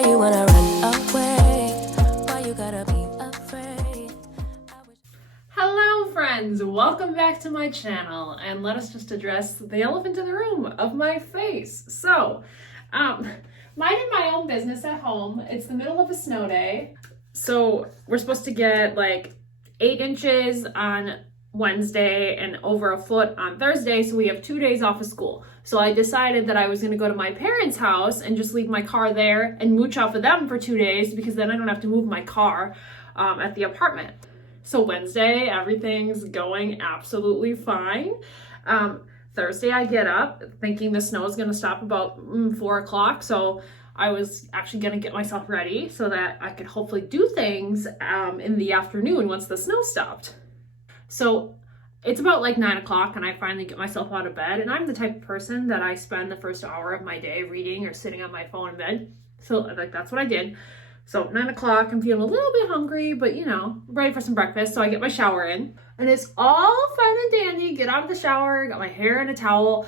Why you wanna run away? Why you gotta be afraid? Hello friends, welcome back to my channel, and let us just address the elephant in the room of my face. So, minding my own business at home. It's the middle of a snow day. So we're supposed to get like 8 inches on Wednesday and over a foot on Thursday, so we have 2 days off of school. So I decided that I was going to go to my parents' house and just leave my car there and mooch off of them for 2 days, because then I don't have to move my car at the apartment. So Wednesday, everything's going absolutely fine. Thursday, I get up thinking the snow is going to stop about 4 o'clock, so I was actually going to get myself ready so that I could hopefully do things in the afternoon once the snow stopped. So it's about like 9 o'clock and I finally get myself out of bed, and I'm the type of person that I spend the first hour of my day reading or sitting on my phone in bed. So like that's what I did. So 9 o'clock, I'm feeling a little bit hungry, but you know, ready for some breakfast. So I get my shower in and it's all fine and dandy. Get out of the shower, got my hair in a towel,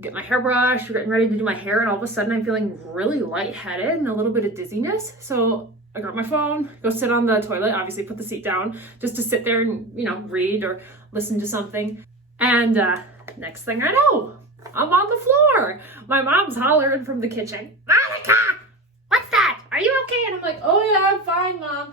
get my hairbrush, getting ready to do my hair, and all of a sudden I'm feeling really lightheaded and a little bit of dizziness. So I grab my phone, go sit on the toilet, obviously put the seat down just to sit there and, you know, read or listen to something. And next thing I know, I'm on the floor. My mom's hollering from the kitchen, "Monica, what's that? Are you okay?" And I'm like, "Oh yeah, I'm fine, Mom."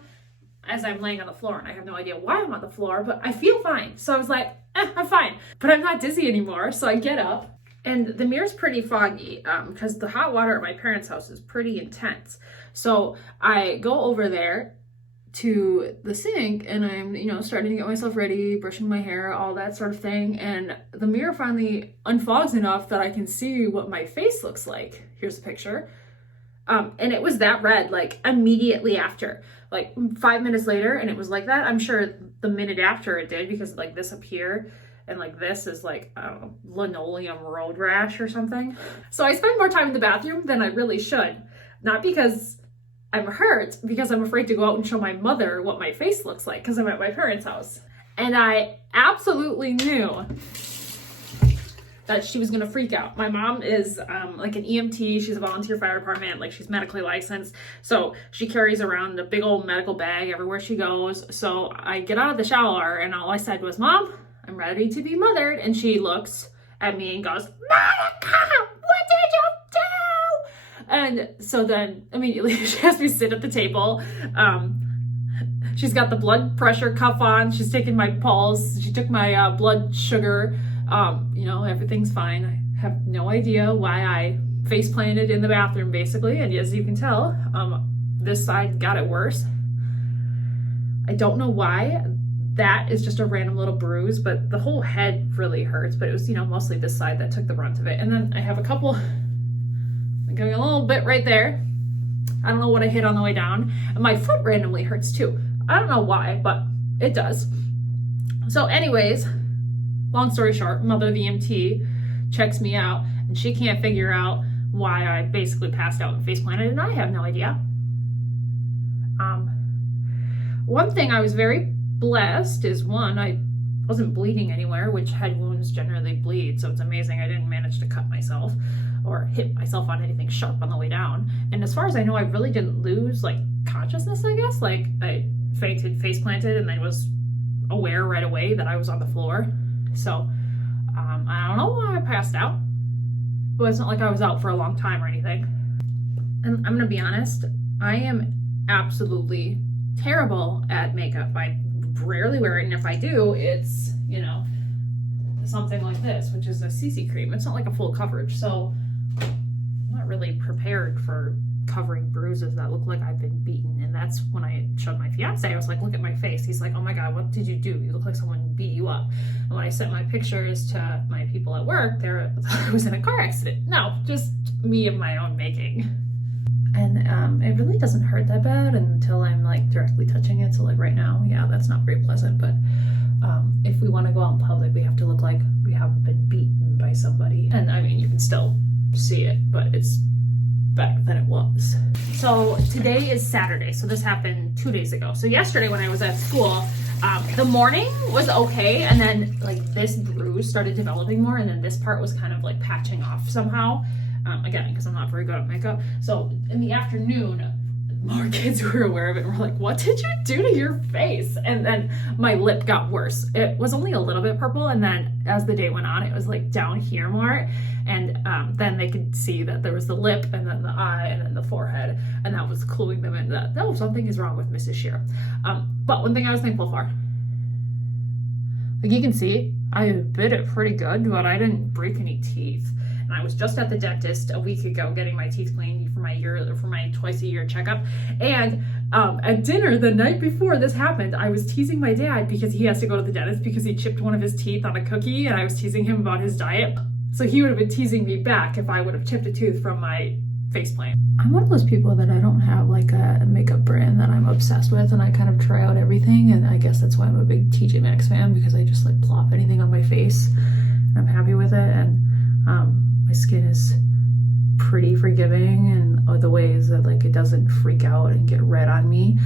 As I'm laying on the floor, and I have no idea why I'm on the floor, but I feel fine. So I was like, I'm fine. But I'm not dizzy anymore. So I get up. And the mirror's pretty foggy because the hot water at my parents' house is pretty intense. So I go over there to the sink and I'm, you know, starting to get myself ready, brushing my hair, all that sort of thing. And the mirror finally unfogs enough that I can see what my face looks like. Here's a picture. And it was that red, like immediately after, like 5 minutes later, and it was like that. I'm sure the minute after it did, because like this up here and like this is like, I don't know, linoleum road rash or something. So I spend more time in the bathroom than I really should. Not because I'm hurt, because I'm afraid to go out and show my mother what my face looks like because I'm at my parents' house. And I absolutely knew that she was gonna freak out. My mom is like an EMT, she's a volunteer fire department, like she's medically licensed. So she carries around a big old medical bag everywhere she goes. So I get out of the shower and all I said was, "Mom, I'm ready to be mothered." And she looks at me and goes, "Monica, what did you do?" And so then immediately she has me sit at the table. She's got the blood pressure cuff on. She's taking my pulse. She took my blood sugar. You know, everything's fine. I have no idea why I face planted in the bathroom basically. And as you can tell, this side got it worse. I don't know why. That is just a random little bruise, but the whole head really hurts. But it was, you know, mostly this side that took the brunt of it. And then I have a couple, going a little bit right there. I don't know what I hit on the way down. And my foot randomly hurts too. I don't know why, but it does. So anyways, long story short, mother, the EMT, checks me out and she can't figure out why I basically passed out and face planted, and I have no idea. One thing I was very blessed is, one, I wasn't bleeding anywhere, which head wounds generally bleed, so it's amazing I didn't manage to cut myself or hit myself on anything sharp on the way down. And as far as I know, I really didn't lose like consciousness, I guess. Like I fainted, face planted, and I was aware right away that I was on the floor. So I don't know why I passed out, but it's not like I was out for a long time or anything. And I'm gonna be honest, I am absolutely terrible at makeup. I rarely wear it, and if I do, it's, you know, something like this, which is a CC cream. It's not like a full coverage, so I'm not really prepared for covering bruises that look like I've been beaten. And that's when I showed my fiance, I was like, "Look at my face." He's like, "Oh my God, what did you do? You look like someone beat you up." And when I sent my pictures to my people at work, I was in a car accident. No, just me of my own making. And it really doesn't hurt that bad until I'm like directly touching it. So like right now, yeah, that's not very pleasant. But if we want to go out in public, we have to look like we haven't been beaten by somebody. And I mean, you can still see it, but it's better than it was. So today is Saturday. So this happened 2 days ago. So yesterday when I was at school, the morning was okay. And then like this bruise started developing more. And then this part was kind of like patching off somehow. Again, because I'm not very good at makeup. So in the afternoon, more kids were aware of it and were like, what did you do to your face? And then my lip got worse. It was only a little bit purple, and then as the day went on, it was like down here more. And then they could see that there was the lip and then the eye and then the forehead, and that was cluing them in that, oh, something is wrong with Mrs. Shear. But one thing I was thankful for, like you can see, I bit it pretty good, but I didn't break any teeth. And I was just at the dentist a week ago getting my teeth cleaned for my twice a year checkup. And at dinner the night before this happened, I was teasing my dad because he has to go to the dentist because he chipped one of his teeth on a cookie, and I was teasing him about his diet. So he would have been teasing me back if I would have chipped a tooth from my faceplant. I'm one of those people that I don't have like a makeup brand that I'm obsessed with, and I kind of try out everything, and I guess that's why I'm a big TJ Maxx fan, because I just like plop anything on my face and I'm happy with it. And my skin is pretty forgiving, and the ways that like it doesn't freak out and get red on me.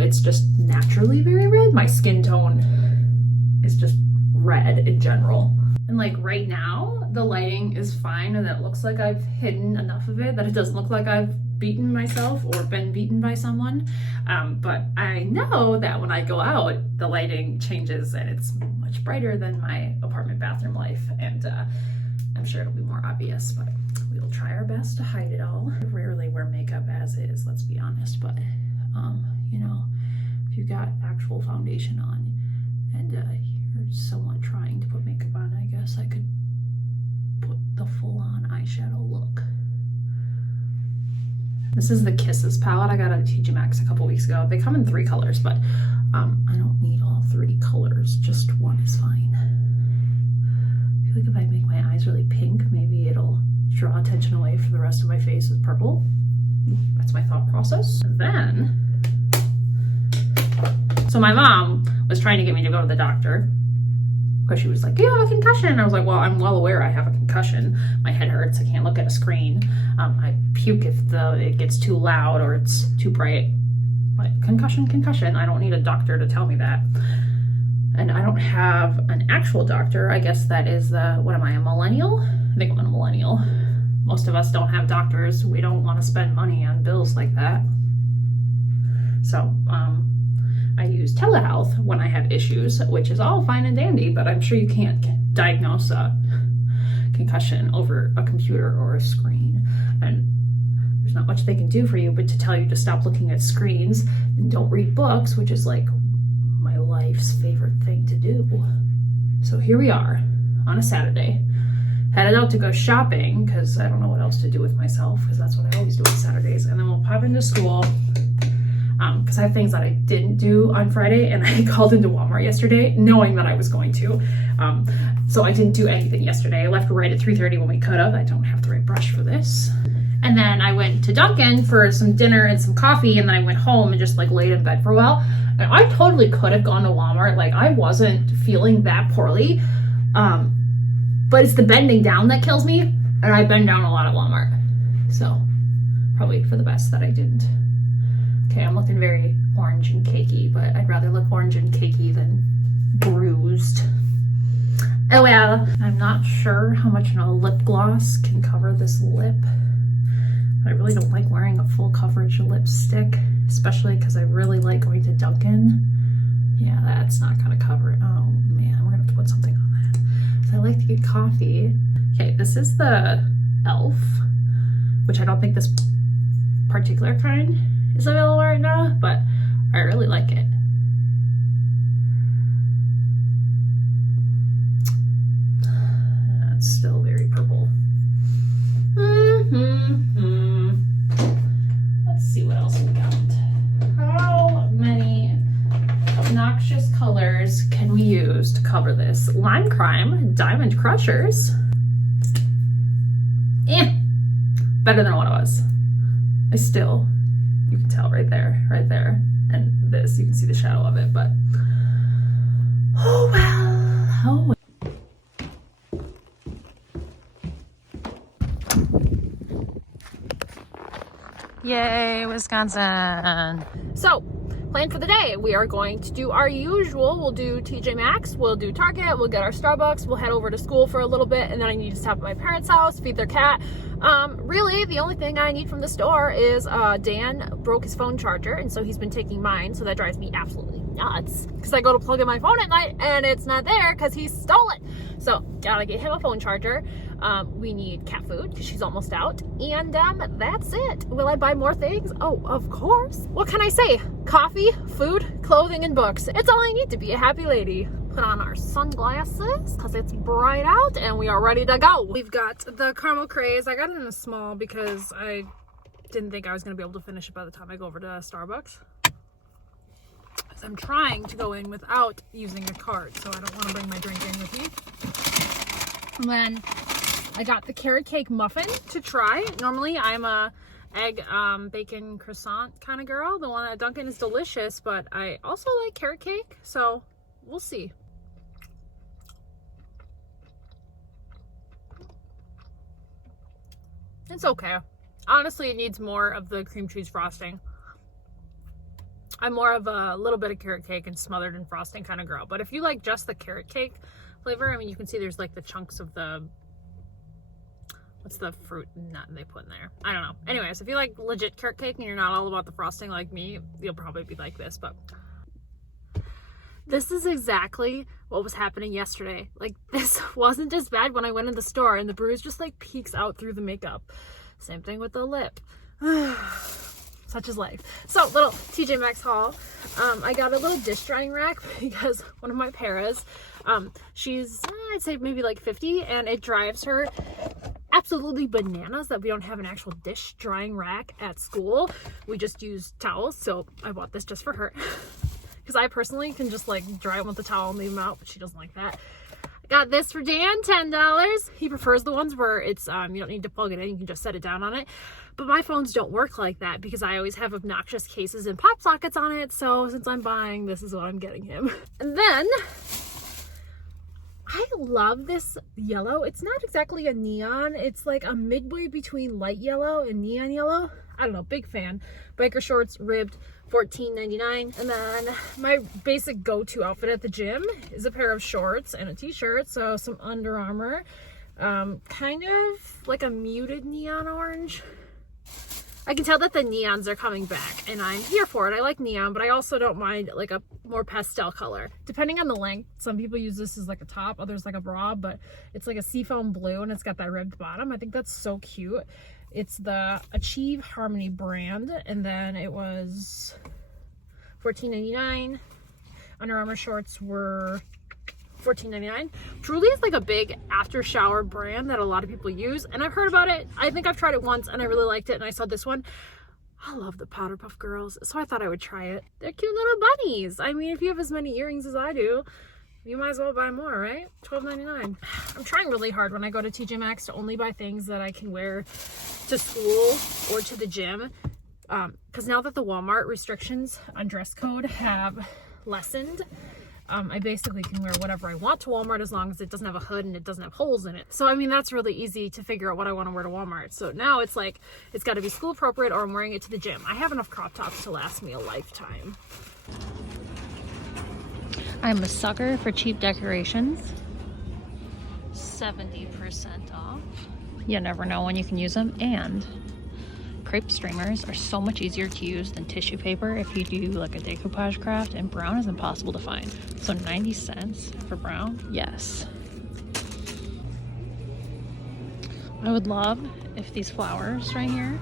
It's just naturally very red. My skin tone is just red in general. And like right now, the lighting is fine, and it looks like I've hidden enough of it that it doesn't look like I've beaten myself or been beaten by someone. But I know that when I go out, the lighting changes and it's much brighter than my apartment bathroom life. And I'm sure it'll be more obvious, but we'll try our best to hide it all. I rarely wear makeup as is, let's be honest, but you know, if you've got actual foundation on and you're somewhat trying to put makeup on, I guess I could put the full-on eyeshadow look. This is the Kisses palette I got at TJ Maxx a couple weeks ago. They come in 3 colors, but I don't need all 3 colors, just one is fine. I feel like if I make my eyes really pink, maybe it'll draw attention away from the rest of my face with purple. That's my thought process. And then, so my mom was trying to get me to go to the doctor because she was like, you have a concussion. And I was like, well, I'm well aware I have a concussion. My head hurts. I can't look at a screen. I puke if it gets too loud or it's too bright. But concussion. I don't need a doctor to tell me that. And I don't have an actual doctor. I guess that is what am I, a millennial? I think I'm a millennial. Most of us don't have doctors. We don't want to spend money on bills like that. So I use telehealth when I have issues, which is all fine and dandy, but I'm sure you can't diagnose a concussion over a computer or a screen. And there's not much they can do for you but to tell you to stop looking at screens and don't read books, which is like my life's favorite thing to do. So here we are on a Saturday, headed out to go shopping because I don't know what else to do with myself, because that's what I always do on Saturdays. And then we'll pop into school because I have things that I didn't do on Friday, and I called into Walmart yesterday knowing that I was going to. So I didn't do anything yesterday. I left right at 3:30 when we could have. I don't have the right brush for this. And then I went to Dunkin' for some dinner and some coffee, and then I went home and just like laid in bed for a while. And I totally could have gone to Walmart. Like I wasn't feeling that poorly. But it's the bending down that kills me, and I bend down a lot at Walmart. So probably for the best that I didn't. Okay, I'm looking very orange and cakey, but I'd rather look orange and cakey than bruised. Oh well. I'm not sure how much a lip gloss can cover this lip. But I really don't like wearing a full coverage lipstick, especially because I really like going to Dunkin'. Yeah, that's not gonna cover it. Oh man, we're gonna have to put something on that. So I like to get coffee. Okay, this is the e.l.f., which I don't think this particular kind is available right now, but I really like it. It's still very purple. Let's see what else we got. How many obnoxious colors can we use to cover this? Lime Crime, Diamond Crushers. Better than what it was. You can tell right there, and this, you can see the shadow of it, but oh well. Yay, Wisconsin. So, plan for the day. We are going to do our usual. We'll do TJ Maxx, we'll do Target, we'll get our Starbucks, we'll head over to school for a little bit, and then I need to stop at my parents' house, feed their cat. Really, the only thing I need from the store is Dan broke his phone charger, and so he's been taking mine, so that drives me absolutely nuts. Because I go to plug in my phone at night, and it's not there because he stole it. So, gotta get him a phone charger. We need cat food because she's almost out. And that's it. Will I buy more things? Oh, of course. What can I say? Coffee, food, clothing, and books. It's all I need to be a happy lady. Put on our sunglasses because it's bright out and we are ready to go. We've got the caramel craze. I got it in a small because I didn't think I was going to be able to finish it by the time I go over to Starbucks. I'm trying to go in without using a cart, so I don't want to bring my drink in with me. And then I got the carrot cake muffin to try. Normally I'm a egg bacon croissant kind of girl. The one at Dunkin' is delicious, but I also like carrot cake, so we'll see. It's okay. Honestly, it needs more of the cream cheese frosting. I'm more of a little bit of carrot cake and smothered in frosting kind of girl. But if you like just the carrot cake flavor, I mean, you can see there's like the chunks of the, what's the fruit nut they put in there? I don't know. Anyways, if you like legit carrot cake and you're not all about the frosting like me, you'll probably be like this. But this is exactly what was happening yesterday. Like, this wasn't as bad when I went in the store and the bruise just like peeks out through the makeup. Same thing with the lip. Such is life. So, little TJ Maxx haul. I got a little dish drying rack because one of my paras, she's, I'd say maybe like 50, and it drives her absolutely bananas that we don't have an actual dish drying rack at school. We just use towels, so I bought this just for her. Because I personally can just like dry them with the towel and leave them out, but she doesn't like that. I got this for Dan, $10. He prefers the ones where it's you don't need to plug it in, you can just set it down on it. But my phones don't work like that because I always have obnoxious cases and pop sockets on it. So since I'm buying, this is what I'm getting him. And then I love this yellow. It's not exactly a neon. It's like a midway between light yellow and neon yellow. I don't know, big fan. Biker shorts, ribbed, $14.99. And then my basic go-to outfit at the gym is a pair of shorts and a t-shirt. So some Under Armour, kind of like a muted neon orange. I can tell that the neons are coming back and I'm here for it. I like neon, but I also don't mind like a more pastel color. Depending on the length, some people use this as like a top, others like a bra, but it's like a seafoam blue and it's got that ribbed bottom. I think that's so cute. It's the Achieve Harmony brand, and then it was $14.99. Under Armour shorts were $14.99. Truly is like a big after shower brand that a lot of people use, and I've heard about it. I think I've tried it once and I really liked it, and I saw this one. I love the Powder Puff Girls, so I thought I would try it. They're cute little bunnies. I mean, if you have as many earrings as I do, you might as well buy more, right? $12.99. I'm trying really hard when I go to TJ Maxx to only buy things that I can wear to school or to the gym. Because now that the Walmart restrictions on dress code have lessened, I basically can wear whatever I want to Walmart as long as it doesn't have a hood and it doesn't have holes in it. So, I mean, that's really easy to figure out what I want to wear to Walmart. So now it's like, it's got to be school appropriate or I'm wearing it to the gym. I have enough crop tops to last me a lifetime. I'm a sucker for cheap decorations. 70% off. You never know when you can use them, and crepe streamers are so much easier to use than tissue paper if you do like a decoupage craft, and brown is impossible to find. So 90 cents for brown, yes. I would love if these flowers right here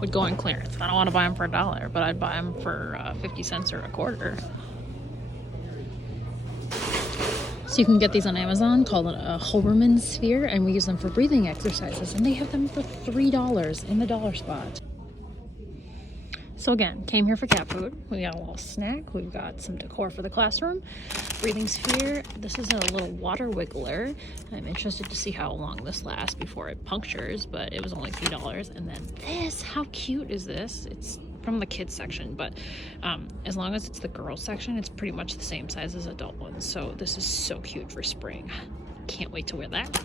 would go on clearance. I don't want to buy them for $1, but I'd buy them for 50 cents or a quarter. So you can get these on Amazon, called a Hoberman sphere, and we use them for breathing exercises, and they have them for $3 in the dollar spot. So again, came here for cat food. We got a little snack. We've got some decor for the classroom. Breathing sphere. This is a little water wiggler. I'm interested to see how long this lasts before it punctures, but it was only $3. And then this, how cute is this? It's from the kids section, but as long as it's the girls section, it's pretty much the same size as adult ones. So this is so cute for spring. Can't wait to wear that.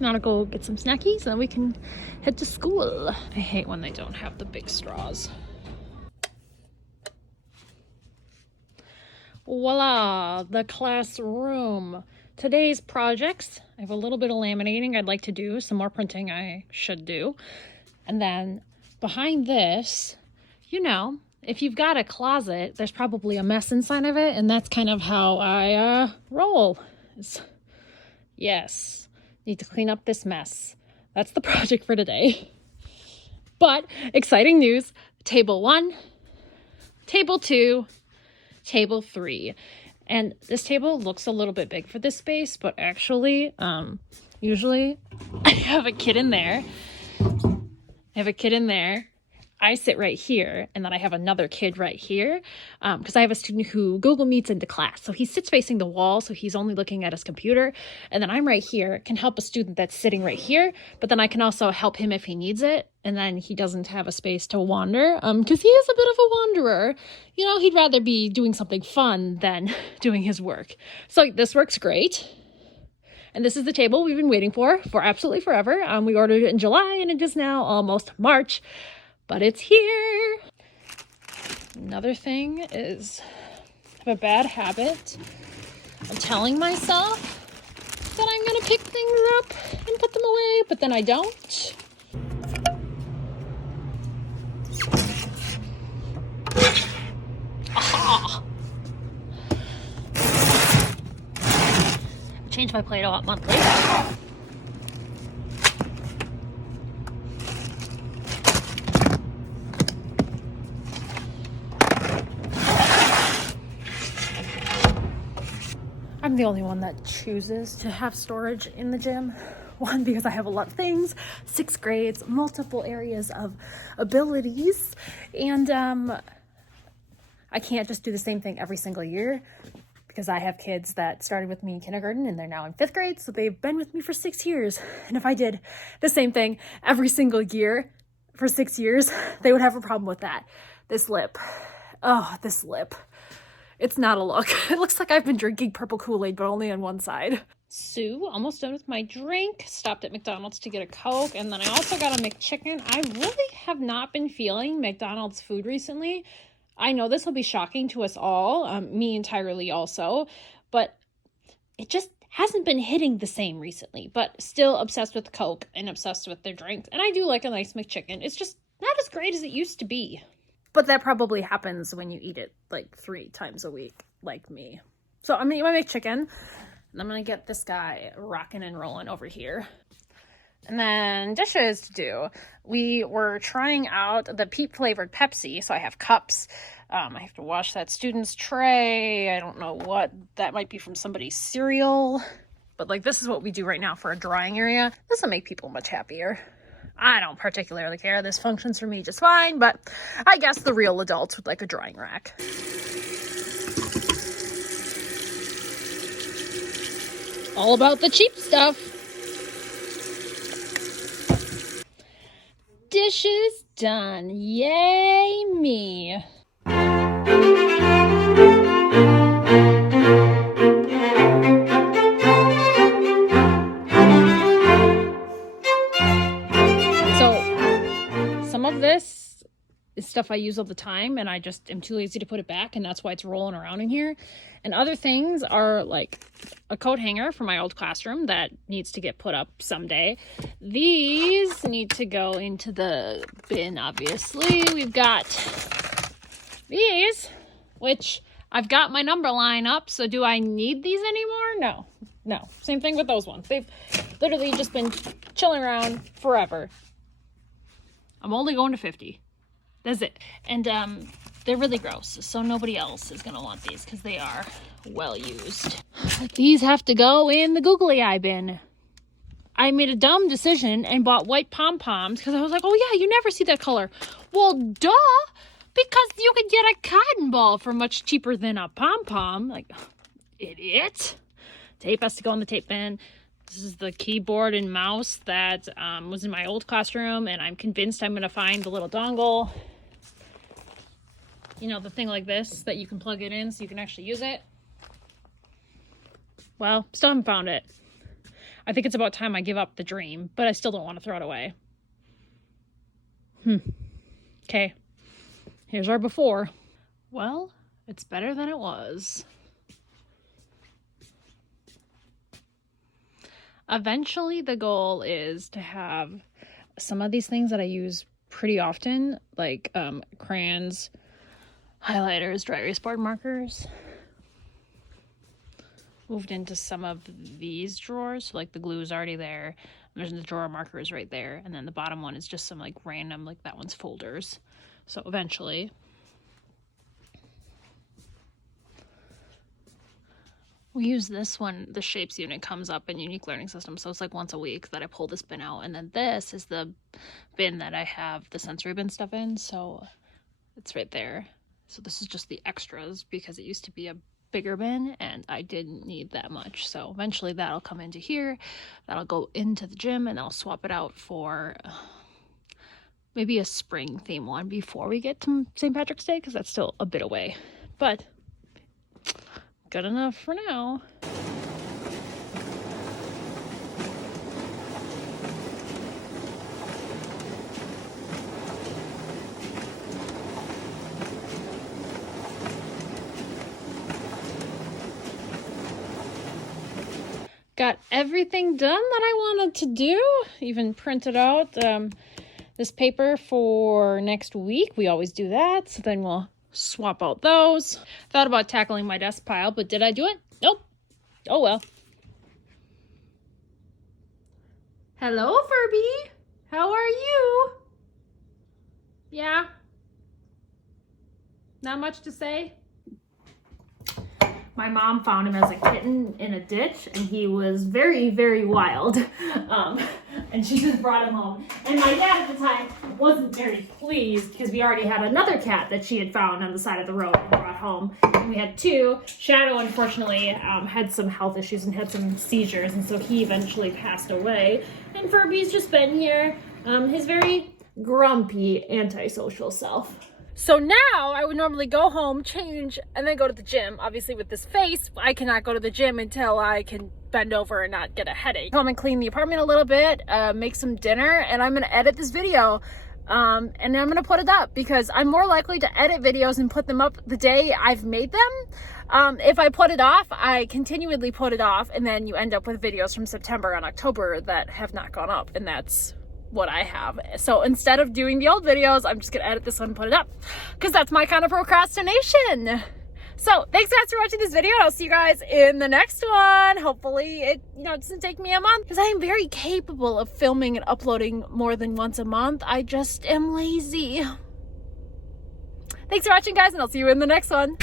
Now to go get some snackies and then we can head to school. I hate when they don't have the big straws. Voila, the classroom. Today's projects I have a little bit of laminating I'd like to do, some more printing I should do. And then behind this, you know, if you've got a closet, there's probably a mess inside of it, and that's kind of how I roll. Yes, need to clean up this mess. That's the project for today. But exciting news, table 1, table 2, table 3. And this table looks a little bit big for this space, but actually, usually I have a kid in there. I sit right here, and then I have another kid right here because I have a student who Google Meets into class. So he sits facing the wall, so he's only looking at his computer. And then I'm right here, can help a student that's sitting right here, but then I can also help him if he needs it. And then he doesn't have a space to wander because he is a bit of a wanderer. You know, he'd rather be doing something fun than doing his work. So this works great. And this is the table we've been waiting for absolutely forever. We ordered it in July, and it is now almost March. But it's here. Another thing is I have a bad habit of telling myself that I'm going to pick things up and put them away, but then I don't. Aha! I changed my Play-Doh up monthly. I'm the only one that chooses to have storage in the gym. One, because I have a lot of things, 6 grades, multiple areas of abilities, and I can't just do the same thing every single year because I have kids that started with me in kindergarten and they're now in 5th grade, so they've been with me for 6 years. And if I did the same thing every single year for 6 years, they would have a problem with that. This lip. Oh, this lip. It's not a look. It looks like I've been drinking purple Kool-Aid, but only on one side. So, almost done with my drink. Stopped at McDonald's to get a Coke, and then I also got a McChicken. I really have not been feeling McDonald's food recently. I know this will be shocking to us all, me entirely also, but it just hasn't been hitting the same recently, but still obsessed with Coke and obsessed with their drinks. And I do like a nice McChicken. It's just not as great as it used to be. But that probably happens when you eat it like 3 times a week, like me. So I'm gonna eat my McChicken, and I'm gonna get this guy rocking and rolling over here. And then dishes to do. We were trying out the peat flavored Pepsi, so I have cups. I have to wash that student's tray. I don't know what that might be from somebody's cereal, but like this is what we do right now for a drying area. This will make people much happier. I don't particularly care. This functions for me just fine, but I guess the real adults would like a drying rack. All about the cheap stuff. Dishes done. Yay me. This is stuff I use all the time, and I just am too lazy to put it back, and that's why it's rolling around in here. And other things are like a coat hanger for my old classroom that needs to get put up someday. These need to go into the bin, obviously. We've got these, which I've got my number line up, so do I need these anymore? No. Same thing with those ones. They've literally just been chilling around forever. I'm only going to 50. That's it. And they're really gross, so nobody else is going to want these because they are well used. These have to go in the googly eye bin. I made a dumb decision and bought white pom-poms because I was like, oh yeah, you never see that color. Well, duh, because you could get a cotton ball for much cheaper than a pom-pom. Like, idiot. Tape has to go in the tape bin. This is the keyboard and mouse that was in my old classroom, and I'm convinced I'm going to find the little dongle. You know, the thing like this that you can plug it in so you can actually use it. Well, still haven't found it. I think it's about time I give up the dream, but I still don't want to throw it away. Okay. Here's our before. Well, it's better than it was. Eventually, the goal is to have some of these things that I use pretty often, like crayons, highlighters, dry erase board markers, moved into some of these drawers. So like the glue is already there. There's the drawer markers right there. And then the bottom one is just some like random, like that one's folders. So eventually. We use this one, the shapes unit comes up in Unique Learning System. So it's like once a week that I pull this bin out. And then this is the bin that I have the sensory bin stuff in. So it's right there. So this is just the extras because it used to be a bigger bin and I didn't need that much. So eventually that'll come into here. That'll go into the gym and I'll swap it out for maybe a spring theme one before we get to St. Patrick's Day because that's still a bit away. But good enough for now. Got everything done that I wanted to do. Even printed out this paper for next week. We always do that. So then we'll swap out those. Thought about tackling my desk pile, but did I do it? Nope. Oh well. Hello, Furby. How are you? Yeah. Not much to say. My mom found him as a kitten in a ditch, and he was very, very wild. And she just brought him home. And my dad at the time wasn't very pleased because we already had another cat that she had found on the side of the road and brought home. And we had two. Shadow, unfortunately, had some health issues and had some seizures, and so he eventually passed away. And Furby's just been here, his very grumpy, antisocial self. So now I would normally go home, change, and then go to the gym. Obviously with this face, I cannot go to the gym until I can bend over and not get a headache. Come and clean the apartment a little bit, make some dinner, and I'm gonna edit this video. And I'm gonna put it up because I'm more likely to edit videos and put them up the day I've made them. If I put it off, I continually put it off, and then you end up with videos from September and October that have not gone up, and that's what I have. So instead of doing the old videos, I'm just gonna edit this one and put it up because that's my kind of procrastination. So thanks guys for watching this video. I'll see you guys in the next one. Hopefully it doesn't take me a month because I am very capable of filming and uploading more than once a month. I just am lazy. Thanks for watching guys, and I'll see you in the next one.